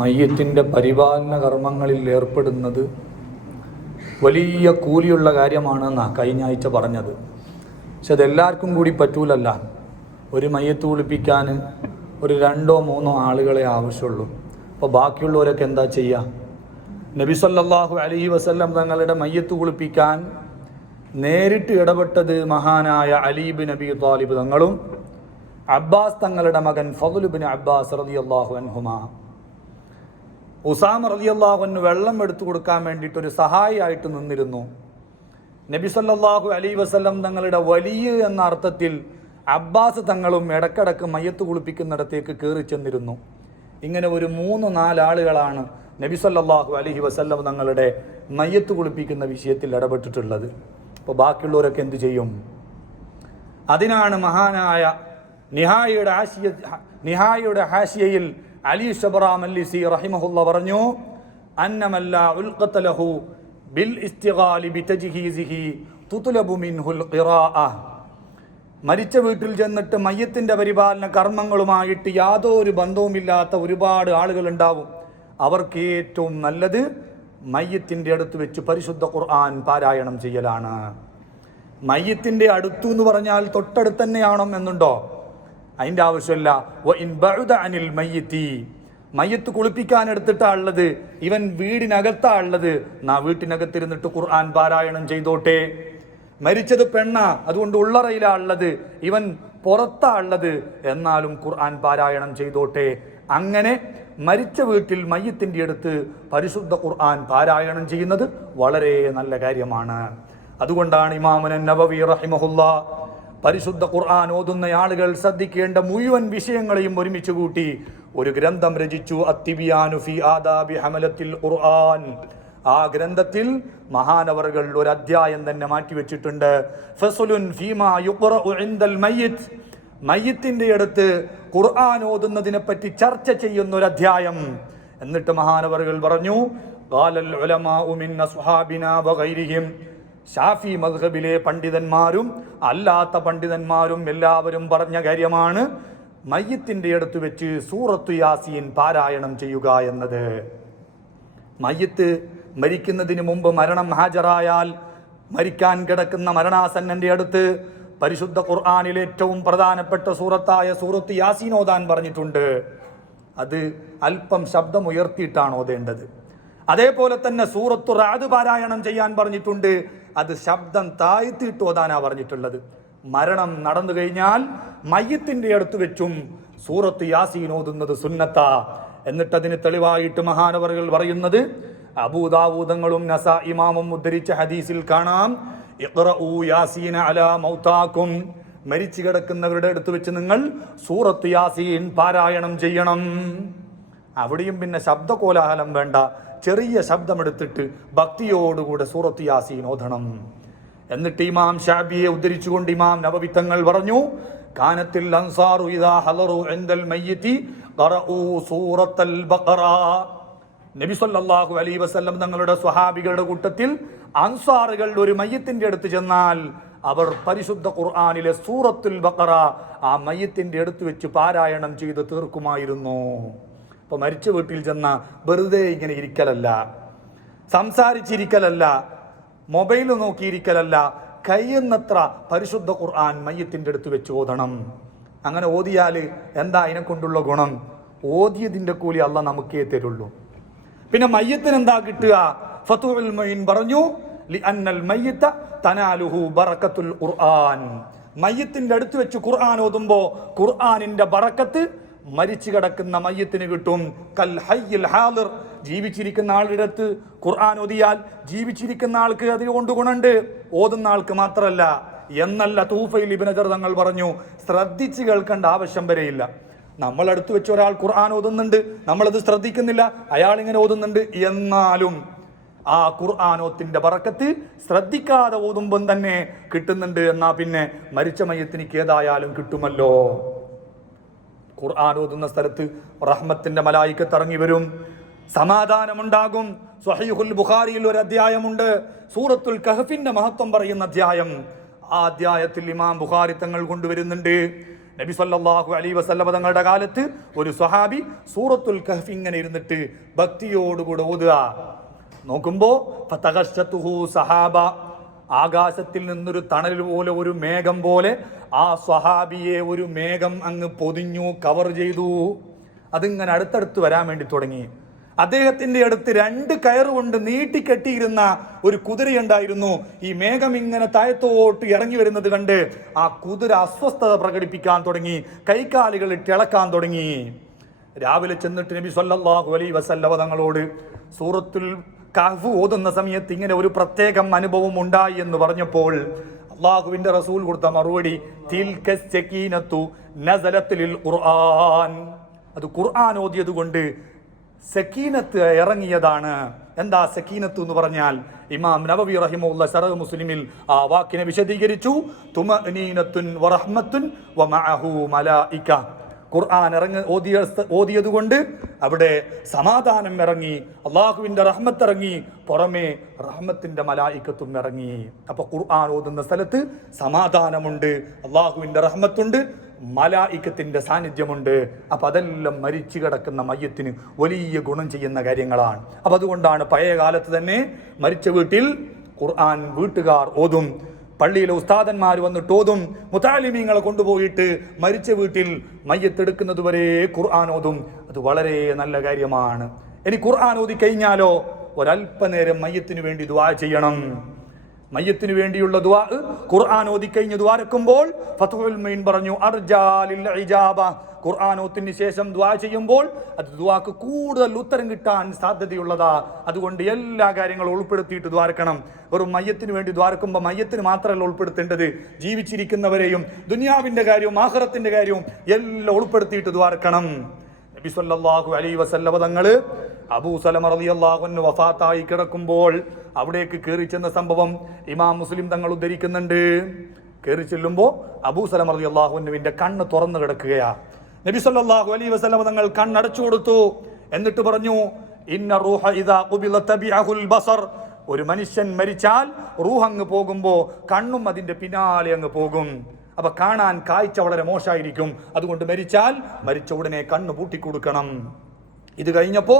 മയ്യത്തിൻ്റെ പരിപാലന കർമ്മങ്ങളിൽ ഏർപ്പെടുന്നത് വലിയ കൂലിയുള്ള കാര്യമാണെന്നാണ് കഴിഞ്ഞ ആഴ്ച പറഞ്ഞത്. പക്ഷെ അതെല്ലാവർക്കും കൂടി പറ്റൂലല്ല. ഒരു മയ്യത്ത് കുളിപ്പിക്കാൻ ഒരു 2-3 ആളുകളെ ആവശ്യമുള്ളൂ. അപ്പോൾ ബാക്കിയുള്ളവരൊക്കെ എന്താ ചെയ്യുക? നബി സല്ലല്ലാഹു അലൈഹി വസല്ലം തങ്ങളുടെ മയ്യത്ത് കുളിപ്പിക്കാൻ നേരിട്ട് ഇടപെട്ടത് മഹാനായ അലി ഇബ്നു അബീ ത്വാലിബ് തങ്ങളും അബ്ബാസ് തങ്ങളുടെ മകൻ ഫദ്ൽ ഇബ്നു അബ്ബാസ് റളിയല്ലാഹു അൻഹുമാ. ഉസാമ റളിയല്ലാഹു അൻഹു വെള്ളം എടുത്തു കൊടുക്കാൻ വേണ്ടിയിട്ട് ഒരു സഹായിയായിട്ട് നിന്നിരുന്നു. നബി സല്ലല്ലാഹു അലൈഹി വസല്ലം തങ്ങളുടെ വലിയ എന്ന അർത്ഥത്തിൽ അബ്ബാസ് തങ്ങളും ഇടക്കിടക്ക് മയ്യത്ത് കുളിപ്പിക്കുന്നിടത്തേക്ക് കയറി ചെന്നിരുന്നു. ഇങ്ങനെ ഒരു 3-4 ആളുകളാണ് നബി സല്ലല്ലാഹു അലൈഹി വസല്ലം തങ്ങളുടെ മയ്യത്ത് കുളിപ്പിക്കുന്ന വിഷയത്തിൽ ഇടപെട്ടിട്ടുള്ളത്. അപ്പോൾ ബാക്കിയുള്ളവരൊക്കെ എന്തു ചെയ്യും? അതിനാണ് മഹാനായ നിഹായയുടെ ഹാഷിയയിൽ അലി ഷബ്റാ മല്ലിസി റഹിമഹുല്ല പറഞ്ഞു, അന്നമല്ല ഉൽഖത ലഹു ബിൽ ഇസ്തിഗാലി ബിതജ്ഹീസിഹി തുത്ലബു മിൻഹുൽ ഖിറാഅ. മരിച്ച വീട്ടിൽ ചെന്നിട്ട് മയ്യത്തിൻ്റെ പരിപാലന കർമ്മങ്ങളുമായിട്ട് യാതൊരു ബന്ധവുമില്ലാത്ത ഒരുപാട് ആളുകൾ ഉണ്ടാവും. അവർക്ക് ഏറ്റവും നല്ലത് മയ്യത്തിൻ്റെ അടുത്ത് വെച്ച് പരിശുദ്ധ ഖുർആൻ പാരായണം ചെയ്യലാണ്. മയ്യത്തിൻ്റെ അടുത്തു എന്ന് പറഞ്ഞാൽ തൊട്ടടുത്ത് തന്നെയാണോ എന്നുണ്ടോ? അതിൻ്റെ ആവശ്യമില്ല. അനിൽ മയ്യത്തി, മയ്യത്ത് കുളിപ്പിക്കാൻ എടുത്തിട്ടാ ഉള്ളത്, ഇവൻ വീടിനകത്താ ഉള്ളത്, വീട്ടിനകത്തിരുന്നിട്ട് ഖുർആൻ പാരായണം ചെയ്തോട്ടെ. മരിച്ചത് പെണ്ണാ, അതുകൊണ്ട് ഉള്ളറയിലാ ഉള്ളത്, ഇവൻ പുറത്താ ഉള്ളത്, എന്നാലും ഖുർആൻ പാരായണം ചെയ്തോട്ടെ. അങ്ങനെ മരിച്ച വീട്ടിൽ മയ്യത്തിൻ്റെ അടുത്ത് പരിശുദ്ധ ഖുർആൻ പാരായണം ചെയ്യുന്നത് വളരെ നല്ല കാര്യമാണ്. അതുകൊണ്ടാണ് ഇമാമുൻ നവവി റഹിമഹുല്ലാ പരിശുദ്ധ ഖുർആൻ ഓതുന്ന ആളുകൾ ശ്രദ്ധിക്കേണ്ട മുഴുവൻ വിഷയങ്ങളെയും ഒരുമിച്ച് കൂട്ടി ഒരു ഗ്രന്ഥം രചിച്ചു, അത്തിബിയാനു ഫി ആദാബി ഹമലത്തിൽ ഖുർആൻ. ആ ഗ്രന്ഥത്തിൽ മഹാനവറുകൾ ഒരു അധ്യായം തന്നെ മാറ്റിവെച്ചിട്ടുണ്ട്. ഫസ്ലുൻ ഫീമാ യുഖറഉ ഇൻദൽ മയ്യിത്ത്, മയ്യിത്തിന്റെ അടുത്ത് ഖുർആൻ ഓതുന്നതിനെ പറ്റി ചർച്ച ചെയ്യുന്ന ഒരു അധ്യായം. എന്നിട്ട് മഹാനവറുകൾ പറഞ്ഞു, ഖാലൽ ഉലമാഉ മിൻ അസ്ഹാബിനാ വഗൈരിഹിം, ഷാഫി മദ്ഹബിലെ പണ്ഡിതന്മാരും അല്ലാത്ത പണ്ഡിതന്മാരും എല്ലാവരും പറഞ്ഞ കാര്യമാണ് മയ്യത്തിൻ്റെ അടുത്ത് വെച്ച് സൂറത്തു യാസീൻ പാരായണം ചെയ്യുക എന്നത്. മയ്യത്ത് മരിക്കുന്നതിന് മുമ്പ് മരണം ഹാജരായാൽ മരിക്കാൻ കിടക്കുന്ന മരണാസന്നന്റെ അടുത്ത് പരിശുദ്ധ ഖുർആനിൽ ഏറ്റവും പ്രധാനപ്പെട്ട സൂറത്തായ സൂറത്ത് യാസീൻ ഓതാൻ പറഞ്ഞിട്ടുണ്ട്. അത് അല്പം ശബ്ദം ഉയർത്തിയിട്ടാണ് ഓതേണ്ടത്. അതേപോലെ തന്നെ സൂറത്തു റഅദ് പാരായണം ചെയ്യാൻ പറഞ്ഞിട്ടുണ്ട്. അത് ശബ്ദം താഴ്ത്തിയിട്ട് ഓതാനാ പറഞ്ഞിട്ടുള്ളത്. മരണം നടന്നു കഴിഞ്ഞാൽ മയ്യത്തിന്റെ അടുത്ത് വെച്ചും സൂറത്ത് യാസീൻ ഓതുന്നത് സുന്നത്താ. എന്നിട്ട് അതിന് തെളിവായിട്ട് മഹാനവറുകൾ പറയുന്നത്, അബൂദാവൂദങ്ങളും നസാ ഇമാമും ഉദ്ധരിച്ച ഹദീസിൽ കാണാം, ഇഖ്റഊ യാസീന അലാ മൗതാക്കും, മരിച്ചു കിടക്കുന്നവരുടെ അടുത്ത് വെച്ച് നിങ്ങൾ സൂറത്ത് യാസീൻ പാരായണം ചെയ്യണം. അവിടെയും പിന്നെ ശബ്ദ കോലാഹലം വേണ്ട, ചെറിയ ശബ്ദമെടുത്തിട്ട് ഭക്തിയോടുകൂടെ സൂറത്ത് യാസീൻ ഓതണം. എന്നിട്ട് ഇമാം ഷാബിയെ ഉദ്ധരിച്ചുകൊണ്ട് ഇമാം നവവി തങ്ങൾ പറഞ്ഞു, കാനത്തിൽ അൻസാറു ഇദാ ഹളറു ഇൻദൽ മയ്യിതി ഖറഊ സൂറത്തുൽ ബഖറ. നബി സല്ലല്ലാഹു അലൈഹി വസല്ലം തങ്ങളുടെ സ്വഹാബികളുടെ കൂട്ടത്തിൽ അൻസാറുകൾ ഒരു മയ്യത്തിന്റെ അടുത്ത് ചെന്നാൽ അവർ പരിശുദ്ധ ഖുർആനിലെ സൂറത്തുൽ ബഖറ ആ മയ്യത്തിന്റെ അടുത്ത് വെച്ച് പാരായണം ചെയ്ത് തീർക്കുമായിരുന്നു. അപ്പോൾ മരിച്ച വീട്ടിൽ ചെന്ന വെറുതെ ഇങ്ങനെ ഇരിക്കലല്ല, സംസാരിച്ചിരിക്കലല്ല, മൊബൈൽ നോക്കിയിരിക്കലല്ല, കഴിയുന്നത്ര പരിശുദ്ധ ഖുർആൻ മയ്യത്തിൻ്റെ അടുത്ത് വെച്ച് ഓതണം. അങ്ങനെ ഓതിയാൽ എന്താ അതിനെക്കൊണ്ടുള്ള ഗുണം? ഓതിയതിൻ്റെ കൂലി അള്ളാഹ് നമുക്കേ തരുള്ളൂ. പിന്നെ മയ്യത്തിന് എന്താ കിട്ടുക? ഫതുഉൽ മുഈൻ പറഞ്ഞു, ലിഅന്നൽ മയ്യിത തനാലുഹു ബറകത്തുൽ ഖുർആൻ. മയ്യത്തിൻ്റെ അടുത്ത് വെച്ച് ഖുർആൻ ഓതുമ്പോൾ ഖുർആനിൻ്റെ ബറക്കത്ത് മരിച്ചു കിടക്കുന്ന മയ്യത്തിന് കിട്ടും. കൽ ഹയ്യിൽ ഹാദിർ, ജീവിച്ചിരിക്കുന്ന ആളുടെ അടുത്ത് ഖുർആൻ ഓതിയാൽ ജീവിച്ചിരിക്കുന്ന ആൾക്ക് അതുകൊണ്ട് ഗുണമുണ്ട്, ഓതുന്ന ആൾക്ക് മാത്രമല്ല എന്നല്ല തൂഫയിൽ ഇബ്നു ഹജർ തങ്ങൾ പറഞ്ഞു. ശ്രദ്ധിച്ച് കേൾക്കേണ്ട ആവശ്യം വരെയില്ല. നമ്മളടുത്ത് വെച്ച് ഒരാൾ ഖുർആൻ ഓതുന്നുണ്ട്, നമ്മളത് ശ്രദ്ധിക്കുന്നില്ല, അയാൾ ഇങ്ങനെ ഓതുന്നുണ്ട്, എന്നാലും ആ ഖുർആനോത്തിന്റെ ബറക്കത്ത് ശ്രദ്ധിക്കാതെ ഓതുമ്പം തന്നെ കിട്ടുന്നുണ്ട്. എന്നാ പിന്നെ മരിച്ച മയ്യത്തിനിക്ക് ഏതായാലും കിട്ടുമല്ലോ. ഖുർആൻ ഓതുന്ന സ്ഥലത്ത് റഹ്മത്തിന്റെ മലായിക്കത്ത് ഇറങ്ങി വരും, സമാധാനമുണ്ടാകും. സ്വഹീഹുൽ ബുഖാരിയിൽ ഒരു അധ്യായമുണ്ട്, സൂറത്തുൽ കഹ്ഫിന്റെ മഹത്വം പറയുന്ന അധ്യായം. ആ അധ്യായത്തിൽ ഇമാം ബുഖാരി തങ്ങൾ കൊണ്ടുവരുന്നുണ്ട്, നബി സല്ലല്ലാഹു അലൈഹി വസല്ലം തങ്ങളുടെ കാലത്ത് ഒരു സ്വഹാബി സൂറത്തുൽ കഹ്ഫ് ഇങ്ങനെ ഇരുന്നിട്ട് ഭക്തിയോടുകൂടെ ഓതുക. നോക്കുമ്പോ ഫതഗശതുഹു സഹാബ, ആകാശത്തിൽ നിന്നൊരു തണൽ പോലെ, ഒരു മേഘം പോലെ ആ സ്വഹാബിയെ ഒരു മേഘം അങ്ങ് പൊതിഞ്ഞു, കവർ ചെയ്തു. അതിങ്ങനെ അടുത്തടുത്ത് വരാൻ വേണ്ടി തുടങ്ങി. അദ്ദേഹത്തിന്റെ അടുത്ത് 2 കയറുകൊണ്ട് നീട്ടിക്കെട്ടിയിരുന്ന ഒരു കുതിരയുണ്ടായിരുന്നു. ഈ മേഘം ഇങ്ങനെ താഴത്തോട്ട് ഇറങ്ങി വരുന്നത് കണ്ട് ആ കുതിര അസ്വസ്ഥത പ്രകടിപ്പിക്കാൻ തുടങ്ങി, കൈകാലുകൾ ഇളക്കാൻ തുടങ്ങി. രാവിലെ ചെന്നിട്ട് നബി സല്ലല്ലാഹു അലൈഹി വസല്ലം തങ്ങളോട് സൂറത്തുൽ കഹ്ഫ് ഓതുന്ന സമയത്ത് ഇങ്ങനെ ഒരു പ്രത്യേകം അനുഭവം ഉണ്ടായി എന്ന് പറഞ്ഞപ്പോൾ അള്ളാഹുവിന്റെ റസൂൽ കൊടുത്ത മറുപടി തിൽക സകീനത്തു നസലത് ലിൽ ഖുർആൻ, അത് ഖുർആൻ ഓതിയത് കൊണ്ട് സക്കീനത്ത് ഇറങ്ങിയതാണ്. എന്താ സക്കീനത്ത് എന്ന് പറഞ്ഞാൽ? ഇമാം നവവി റഹിമഹുല്ലാഹ് ശറഹ് മുസ്ലിമിൽ ആ വാക്കിനെ വിശദീകരിച്ചു. തുമഅനീനത്തുൻ വറഹ്മത്തുൻ വമഅഹു മലായിക. ഖുർആൻ ഓതിയത് കൊണ്ട് അവിടെ സമാധാനം ഇറങ്ങി, അള്ളാഹുവിന്റെ റഹ്മത്ത് ഇറങ്ങി, പുറമെ റഹ്മത്തിന്റെ മലായികത്തും ഇറങ്ങി. അപ്പൊ ഖുർആൻ ഓതുന്ന സ്ഥലത്ത് സമാധാനമുണ്ട്, അള്ളാഹുവിന്റെ റഹ്മത്തുണ്ട്, മലായികത്തിന്റെ സാന്നിധ്യമുണ്ട്. അപ്പൊ അതെല്ലാം മരിച്ചു കിടക്കുന്ന മയ്യത്തിന് വലിയ ഗുണം ചെയ്യുന്ന കാര്യങ്ങളാണ്. അപ്പൊ അതുകൊണ്ടാണ് പഴയ കാലത്ത് തന്നെ മരിച്ച വീട്ടിൽ ഖുർആൻ വീട്ടുകാർ ഓതും, പള്ളിയിലെ ഉസ്താദന്മാർ വന്നിട്ട് ഓതും, മുതാലിമീങ്ങളെ കൊണ്ടുപോയിട്ട് മരിച്ച വീട്ടിൽ മയ്യത്തെടുക്കുന്നത് വരെ ഖുർആൻ ഓതും. അത് വളരെ നല്ല കാര്യമാണ്. ഇനി ഖുർആൻ ഓതി കഴിഞ്ഞാലോ ഒരല്പനേരം മയ്യത്തിന് വേണ്ടി ദുആ ചെയ്യണം. മയ്യത്തിന് വേണ്ടിയുള്ള ദുആ ഖുർആൻ ഓതി കഴിഞ്ഞ് ദുആരക്കുമ്പോൾ ഫത്ഹുൽ മഈൻ പറഞ്ഞു അർജാലിൽ ഇജാബ. ഖുർആൻ ഓത്തിന് ശേഷം ദുആ ചെയ്യുമ്പോൾ അത് ദുആക്ക് കൂടുതൽ ഉത്തരം കിട്ടാൻ സാധ്യതയുള്ളതാ. അതുകൊണ്ട് എല്ലാ കാര്യങ്ങളും ഉൾപ്പെടുത്തിയിട്ട് ദ്വാരക്കണം. വെറും മയ്യത്തിന് വേണ്ടി ദ്വാരക്കുമ്പോൾ മയ്യത്തിന് മാത്രമല്ല ഉൾപ്പെടുത്തേണ്ടത്, ജീവിച്ചിരിക്കുന്നവരെയും ദുനിയാവിന്റെ കാര്യവും ആഖിറത്തിന്റെ കാര്യവും എല്ലാം ഉൾപ്പെടുത്തിയിട്ട് ദ്വാരക്കണം. നബി സല്ലല്ലാഹു അലൈഹി വസല്ലം തങ്ങള് അബൂ സലമ റളിയല്ലാഹു അൻഹു വഫാത്തായി കിടക്കുമ്പോൾ അവിടേക്ക് കയറി ചെന്ന സംഭവം ഇമാം മുസ്ലിം തങ്ങൾ ഉദ്ധരിക്കുന്നുണ്ട്. കയറി ചെല്ലുമ്പോൾ അബൂ സലമ റളിയല്ലാഹു അൻഹുവിന്റെ കണ്ണ് തുറന്നു കിടക്കുകയാ. നബി സല്ലല്ലാഹു അലൈഹി വസല്ലം തങ്ങൾ കണ്ണടച്ചു കൊടുത്തു. എന്നിട്ട് പറഞ്ഞു ഇന്ന റൂഹ ഇദാ ഖുബില തബിഅഹുൽ ബസർ. ഒരു മനുഷ്യൻ മരിച്ചാൽ റൂഹ് അങ്ങ് പോകുമ്പോൾ കണ്ണും അതിന്റെ പിന്നാലെ അങ്ങ് പോകും. അപ്പൊ കാണാൻ കാഴ്ച വളരെ മോശമായിരിക്കും. അതുകൊണ്ട് മരിച്ച ഉടനെ കണ്ണ് പൂട്ടിക്കൊടുക്കണം. ഇത് കഴിഞ്ഞപ്പോ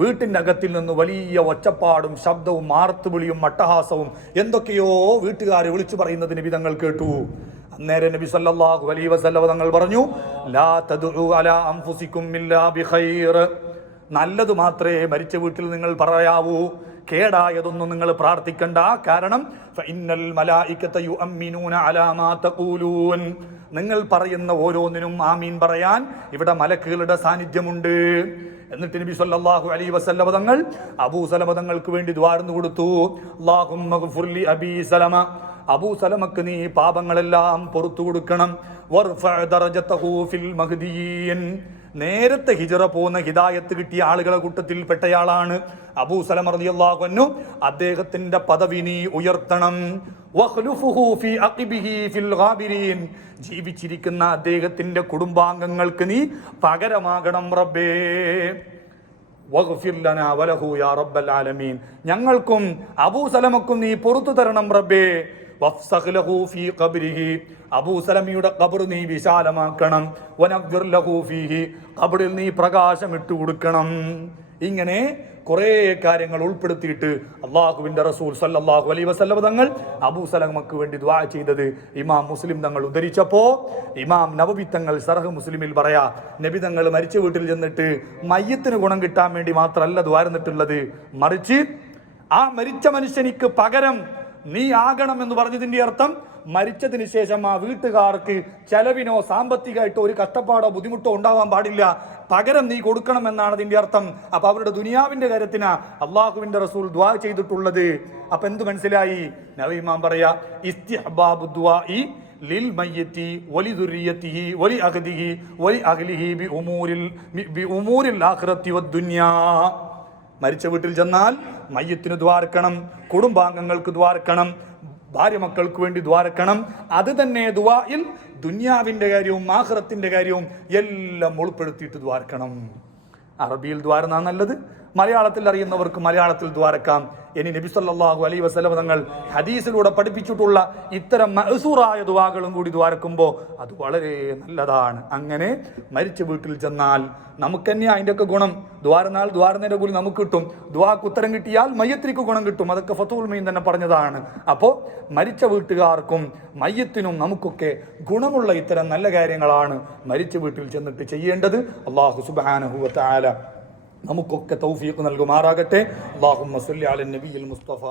വീട്ടിന്റെ അകത്തിൽ നിന്ന് വലിയ ഒച്ചപ്പാടും ശബ്ദവും ആർത്തുവിളിയും അട്ടഹാസവും എന്തൊക്കെയോ വീട്ടുകാർ വിളിച്ചു പറയുന്നത് നബി തങ്ങൾ കേട്ടു. അന്നേരം നബി സല്ലല്ലാഹു അലൈഹി വസല്ലം തങ്ങൾ പറഞ്ഞു ലാ തദ്ഉ അലാ അൻഫുസികും ഇല്ലാ ബിഖൈർ. നല്ലത് മാത്രമേ മരിച്ച വീട്ടിൽ നിങ്ങൾ പറയാവൂ, കേടായതൊന്നും നിങ്ങൾ പ്രാർത്ഥിക്കണ്ട. കാരണം ഫഇന്നൽ മലായികത യുഅമ്മിനൂന അലാ മാ തഖൂലൂൻ. നിങ്ങൾ പറയുന്ന ഓരോന്നിനും ആമീൻ പറയാൻ ഇവിടെ മലക്കുകളുടെ സാന്നിധ്യമുണ്ട്. എന്നിട്ട് നബി സല്ലല്ലാഹു അലൈഹി വസല്ലം തങ്ങൾ അബൂ സലമ തങ്ങൾക്ക് വേണ്ടി ദുആർന്നു കൊടുത്തു. അല്ലാഹുമ്മ ഗ്ഫിർ ലി അബീ സലമ. അബൂ സലമക്ക് നീ പാപങ്ങളെല്ലാം പുറത്തു കൊടുക്കണം. വർഫഅ ദറജതഹു ഫിൽ മഹ്ദിയീൻ. നേരത്തെ ഹിജറ പോകുന്ന ഹിദായത്ത് കിട്ടിയ ആളുകളെ കൂട്ടത്തിൽ പെട്ടയാളാണ് അബൂ സലമ റളിയല്ലാഹു അൻഹു. അദ്ദേഹത്തിന്റെ പദവി നീ ഉയർത്തണം. വഖ്ലുഫുഹു ഫീ അഖിബിഹി ഫിൽ ഗാബിരീൻ. ജീവിച്ചിരിക്കുന്ന അദ്ദേഹത്തിന്റെ കുടുംബാംഗങ്ങൾക്ക് നീ പകരമാകണം റബ്ബേ. വഗ്ഫിർ ലനാ വലഹു യാ റബ്ബൽ ആലമീൻ. ഞങ്ങൾക്കും അബൂ സലമക്കും നീ പുറത്തു തരണം റബ്ബേ. വഫ്സഖ് ലഹു ഫീ ഖബ്രിഹി. അബൂ സലമയുടെ ഖബർ നീ വിശാലമാക്കണം. വനവ്വിർ ലഹു ഫീഹി. ഖബറിൽ നീ പ്രകാശം ഇട്ടു കൊടുക്കണം. ഇങ്ങനെ കുറേ കാര്യങ്ങൾ ഉൾപ്പെടുത്തിയിട്ട് അള്ളാഹുവിന്റെ റസൂൽ സല്ലല്ലാഹു അലൈഹി വസല്ലം തങ്ങൾ അബൂ സലമക്ക് വേണ്ടി ദുആ ചെയ്തത് ഇമാം മുസ്ലിം തങ്ങൾ ഉദ്ധരിച്ചപ്പോ ഇമാം നവവി തങ്ങൾ ശറഹ് മുസ്ലിമിൽ പറയാ, നബി തങ്ങൾ മരിച്ച വീട്ടിൽ ചെന്നിട്ട് മയ്യത്തിന് ഗുണം കിട്ടാൻ വേണ്ടി മാത്രമല്ല ദ്വാരന്നിട്ടുള്ളത്, മറിച്ച് ആ മരിച്ച മനുഷ്യനിക്ക് പകരം നീ ആകണം എന്ന് പറഞ്ഞതിന്റെ അർത്ഥം മരിച്ചതിന് ശേഷം ആ വീട്ടുകാർക്ക് ചെലവിനോ സാമ്പത്തികമായിട്ടോ ഒരു കഷ്ടപ്പാടോ ബുദ്ധിമുട്ടോ ഉണ്ടാവാൻ പാടില്ല, പകരം നീ കൊടുക്കണം എന്നാണ് അതിന്റെ അർത്ഥം. അപ്പൊ അവരുടെ ദുനിയാവിന്റെ കാര്യത്തിനാ അള്ളാഹുവിന്റെ റസൂൽ ദുആ ചെയ്തിട്ടുള്ളത്. അപ്പൊ എന്ത് മനസ്സിലായി? നബി ഇമാം പറയാ ഇസ്തിഹ്ബാബു ദുആഇ ലിൽ മയ്യിതി വലി ദുരിയതിഹി വലി അഖദിഹി വലി അഹ്ലിഹി ബി ഉമൂരിൽ ആഖിറതി വദ്ദുനിയാ. മരിച്ച വീട്ടിൽ ചെന്നാൽ മയ്യത്തിന് ദ്വാരക്കണം, കുടുംബാംഗങ്ങൾക്ക് ദ്വാരക്കണം, ഭാര്യ മക്കൾക്ക് വേണ്ടി ദ്വാരക്കണം. അത് തന്നെ ദുആയിൽ ദുനിയാവിന്റെ കാര്യവും ആഖിറത്തിന്റെ കാര്യവും എല്ലാം ഉൾപ്പെടുത്തിയിട്ട് ദ്വാരക്കണം. അറബിയിൽ ദ്വാരനാ നല്ലത്. മലയാളത്തിൽ അറിയുന്നവർക്ക് മലയാളത്തിൽ ദ്വാരക്കാം. ഇനി നബി സല്ലല്ലാഹു അലൈഹി വസല്ലം തങ്ങൾ ഹദീസിലൂടെ പഠിപ്പിച്ചിട്ടുള്ള ഇത്തരം മഅ്സൂറായ ദുആകളും കൂടി ദ്വാരക്കുമ്പോൾ അത് വളരെ നല്ലതാണ്. അങ്ങനെ മരിച്ച വീട്ടിൽ ചെന്നാൽ നമുക്ക് തന്നെ അതിൻ്റെ ഒക്കെ ഗുണം, ദ്വാരനേരെ കൂടി നമുക്ക് കിട്ടും. ദ്വാക്ക് ഉത്തരം കിട്ടിയാൽ മയ്യത്തിലേക്ക് ഗുണം കിട്ടും. അതൊക്കെ ഫതുഹുൽ മഈൻ തന്നെ പറഞ്ഞതാണ്. അപ്പോൾ മരിച്ച വീട്ടുകാർക്കും മയ്യത്തിനും നമുക്കൊക്കെ ഗുണമുള്ള ഇത്തരം നല്ല കാര്യങ്ങളാണ് മരിച്ച വീട്ടിൽ ചെന്നിട്ട് ചെയ്യേണ്ടത്. അല്ലാഹു സുബ്ഹാനഹു വ തആല നമുക്കൊക്കെ തൗഫീഖ് നൽകുമാറാകട്ടെ. അല്ലാഹുമ്മ സ്വല്ലി അലൻ നബിയിൽ മുസ്തഫ.